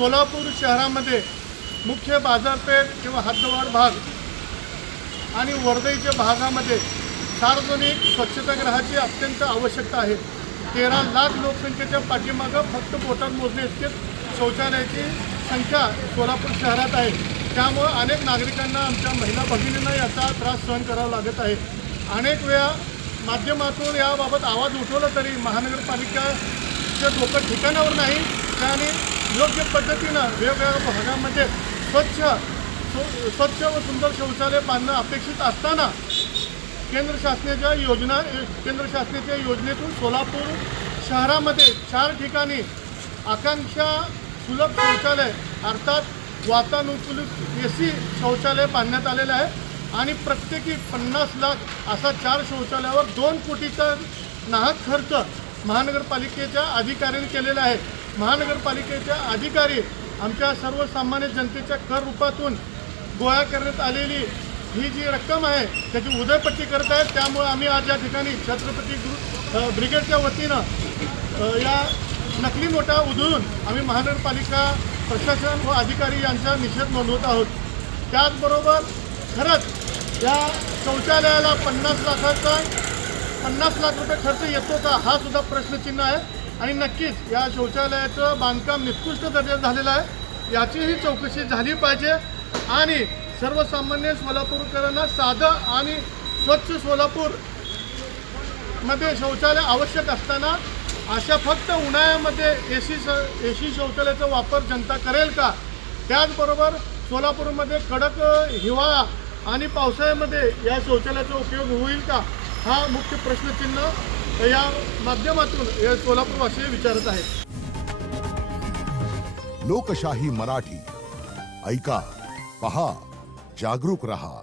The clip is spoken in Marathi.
सोलापूर शहरामध्ये मुख्य बाजारपेठ किंवा हद्दवाढ भाग आणि वर्दईच्या भागामध्ये सार्वजनिक स्वच्छतागृहाची अत्यंत आवश्यकता आहे। 13 लाख लोकसंख्येच्या पाठीमागं फक्त बोटात मोजणे इतकेच शौचालयाची संख्या सोलापूर शहरात आहे। त्यामुळे अनेक नागरिकांना, आमच्या महिला भगिनींना याचा त्रास सहन करावा लागत आहे। अनेक वेळा माध्यमातून याबाबत आवाज उठवला तरी महानगरपालिकाचे डोकं ठिकाणावर नाही। त्याने योग्य पद्धतीनं वेगवेगळ्या भागामध्ये स्वच्छ व सुंदर शौचालय बांधणं अपेक्षित असताना केंद्र शासनाच्या योजनेतून सोलापूर शहरामध्ये 4 ठिकाणी आकांक्षा सुलभ शौचालय अर्थात वातानुकूलित AC शौचालय बांधण्यात आलेलं आहे आणि प्रत्येकी 50 लाख असा 4 शौचालयावर 2 कोटीचा नाहक खर्च महानगरपालिकेच्या अधिकाऱ्यांनी केलेला आहे। महानगरपालिकेच्या अधिकारी आमच्या सर्वसामान्य जनतेच्या कर रूपातून गोळा करण्यात आलेली ही जी रक्कम आहे त्याची उधळपट्टी करत आहेत। त्यामुळे आम्ही आज या ठिकाणी छत्रपती ब्रिगेडच्या वतीनं या नकली नोटा उधळून आम्ही महानगरपालिका प्रशासन व अधिकारी यांचा निषेध नोंदवत आहोत। त्याचबरोबर खरंच या शौचालयाला 50 लाख रुपये खर्च येतो का हा सुद्धा प्रश्नचिन्ह आहे आणि नक्कीच या शौचालयाचं बांधकाम निकृष्ट दर्जाचं झालेलं आहे। याचीही चौकशी झाली पाहिजे आणि सर्वसामान्य सोलापूरकरांना साधं आणि स्वच्छ सोलापूरमध्ये शौचालय आवश्यक असताना अशा फक्त उन्हाळ्यामध्ये AC शौचालयाचा वापर जनता करेल का? त्याचबरोबर सोलापूरमध्ये कडक हिवाळा आणि पावसाळ्यामध्ये या शौचालयाचा उपयोग होईल का हा मुख्य प्रश्नचिन्ह या माध्यमातून हे सोलापूरवासी विचारत आहेत। लोकशाही मराठी ऐका, पहा, जागरूक रहा।